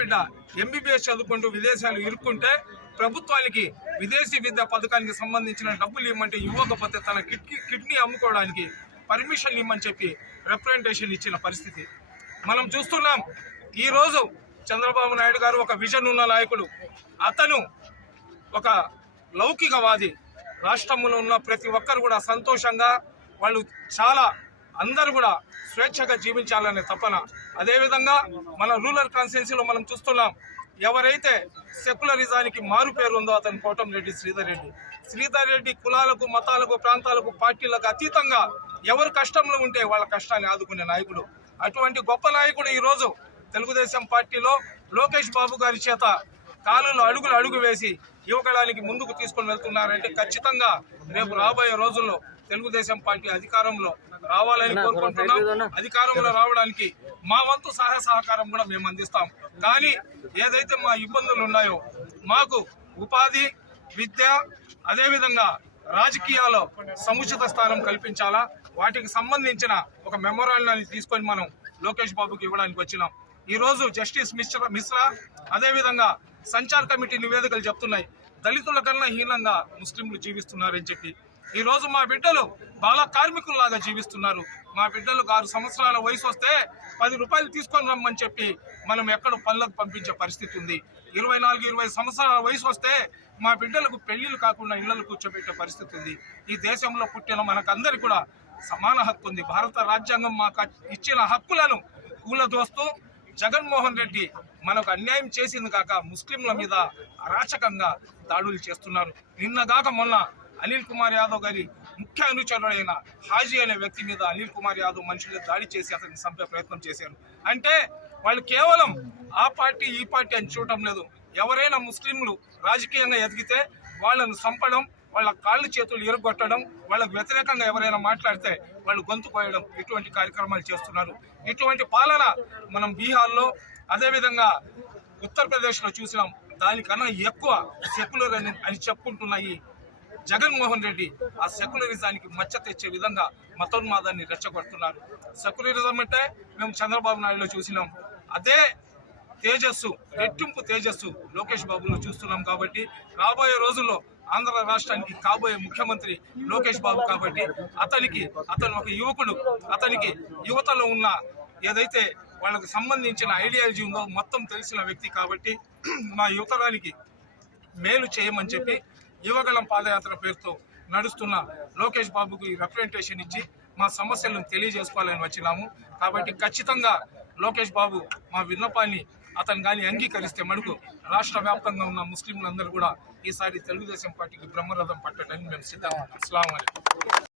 బిడ్డ ఎంబీబీఎస్ చదువుకుంటూ విదేశాలు ఇరుక్కుంటే ప్రభుత్వానికి విదేశీ విద్యా పథకానికి సంబంధించిన డబ్బులు ఇవ్వమంటే ఇవ్వకపోతే తన కిడ్నీ కిడ్నీ అమ్ముకోవడానికి పర్మిషన్ ఇవ్వమని చెప్పి రిప్రజెంటేషన్ ఇచ్చిన పరిస్థితి. మనం చూస్తున్నాం ఈరోజు చంద్రబాబు నాయుడు గారు ఒక విజన్ ఉన్న నాయకుడు. అతను ఒక లౌకికవాది. రాష్ట్రంలో ఉన్న ప్రతి ఒక్కరు కూడా సంతోషంగా వాళ్ళు చాలా అందరూ కూడా స్వేచ్ఛగా జీవించాలనే తపన. అదేవిధంగా మన రూరల్ కాన్స్టిట్యున్సీలో మనం చూస్తున్నాం ఎవరైతే సెక్యులరిజానికి మారు పేరు ఉందో అతను కోటంరెడ్డి శ్రీధర్ రెడ్డి. శ్రీధర్ రెడ్డి కులాలకు మతాలకు ప్రాంతాలకు పార్టీలకు అతీతంగా ఎవరు కష్టంలో ఉంటే వాళ్ళ కష్టాన్ని ఆదుకునే నాయకుడు. అటువంటి గొప్ప నాయకుడు ఈరోజు తెలుగుదేశం పార్టీలో లోకేష్ బాబు గారి చేత కాలులో అడుగులు అడుగు వేసి యువకళానికి ముందుకు తీసుకొని వెళ్తున్నారంటే ఖచ్చితంగా రేపు రాబోయే రోజుల్లో తెలుగుదేశం పార్టీ అధికారంలో రావాలని కోరుకుంటున్నాం. అధికారంలో రావడానికి మా వంతు సహాయ సహకారం కూడా మేము అందిస్తాం. కానీ ఏదైతే మా ఇబ్బందులు ఉన్నాయో మాకు ఉపాధి విద్య అదేవిధంగా రాజకీయాల్లో సముచిత స్థానం కల్పించాలా? వాటికి సంబంధించిన ఒక మెమోరాండాన్ని తీసుకొని మనం లోకేష్ బాబుకి ఇవ్వడానికి వచ్చినాం. ఈ రోజు జస్టిస్ మిశ్రా మిశ్రా అదేవిధంగా సంచార్ కమిటీ నివేదికలు చెప్తున్నాయి. దళితుల కన్నా హీనంగా ముస్లింలు జీవిస్తున్నారని చెప్పి ఈరోజు మా బిడ్డలు బాల కార్మికుల్లాగా జీవిస్తున్నారు. మా బిడ్డలకు ఆరు సంవత్సరాల వయసు వస్తే పది రూపాయలు తీసుకొని రమ్మని చెప్పి మనం ఎక్కడ పనులకు పంపించే పరిస్థితి ఉంది. ఇరవై నాలుగు ఇరవై సంవత్సరాల వయసు వస్తే మా బిడ్డలకు పెళ్ళిళ్ళు కాకుండా ఇళ్ళలో కూర్చోబెట్టే పరిస్థితి ఉంది. ఈ దేశంలో పుట్టిన మనకందరికి కూడా సమాన హక్కు ఉంది. భారత రాజ్యాంగం మాకు ఇచ్చిన హక్కులను కూలదోస్తూ జగన్మోహన్ రెడ్డి మనకు అన్యాయం చేసింది కాక ముస్లింల మీద అరాచకంగా దాడులు చేస్తున్నారు. నిన్నగాక మొన్న అనిల్ కుమార్ యాదవ్ గారి ముఖ్య అనుచరుడైన హాజీ అనే వ్యక్తి మీద అనిల్ కుమార్ యాదవ్ మనుషులు దాడి చేసి అతన్ని చంపే ప్రయత్నం చేశారు. అంటే వాళ్ళు కేవలం ఆ పార్టీ ఈ పార్టీ అని చూడటం లేదు. ఎవరైనా ముస్లింలు రాజకీయంగా ఎదిగితే వాళ్ళను చంపడం వాళ్ళ కాళ్ళు చేతులు ఇరగొట్టడం వాళ్ళకు వ్యతిరేకంగా ఎవరైనా మాట్లాడితే వాళ్ళు గొంతు కోయడం ఇటువంటి కార్యక్రమాలు చేస్తున్నారు. ఇటువంటి పాలన మనం బీహార్లో అదేవిధంగా ఉత్తరప్రదేశ్లో చూసినాం. దానికన్నా ఎక్కువ సెక్యులర్ అని అని చెప్పుకుంటున్నాయి జగన్మోహన్ రెడ్డి ఆ సెక్యులరిజానికి మచ్చ తెచ్చే విధంగా మతోన్మాదాన్ని రెచ్చగొడుతున్నారు. సెక్యులరిజం అంటే మేము చంద్రబాబు నాయుడులో చూసినాం. అదే తేజస్సు రెట్టింపు తేజస్సు లోకేష్ బాబులో చూస్తున్నాం కాబట్టి రాబోయే రోజుల్లో ఆంధ్ర రాష్ట్రానికి కాబోయే ముఖ్యమంత్రి లోకేష్ బాబు కాబట్టి అతనికి అతను ఒక యువకుడు అతనికి యువతలో ఉన్న ఏదైతే వాళ్ళకు సంబంధించిన ఐడియాలజీ ఉందో మొత్తం తెలిసిన వ్యక్తి కాబట్టి మా యువతరానికి మేలు చేయమని చెప్పి యువగలం పాదయాత్ర పేరుతో నడుస్తున్న లోకేష్ బాబుకు ఈ రిప్రజెంటేషన్ ఇచ్చి మా సమస్యలను తెలియజేసుకోవాలని వచ్చినాము. కాబట్టి ఖచ్చితంగా లోకేష్ బాబు మా విన్నపాన్ని అతను కానీ అంగీకరిస్తే మడుగు రాష్ట్ర వ్యాప్తంగా ఉన్న ముస్లింలందరూ కూడా ఈసారి తెలుగుదేశం పార్టీకి బ్రహ్మరథం పట్టడానికి మేము సిద్ధంగా అస్సలం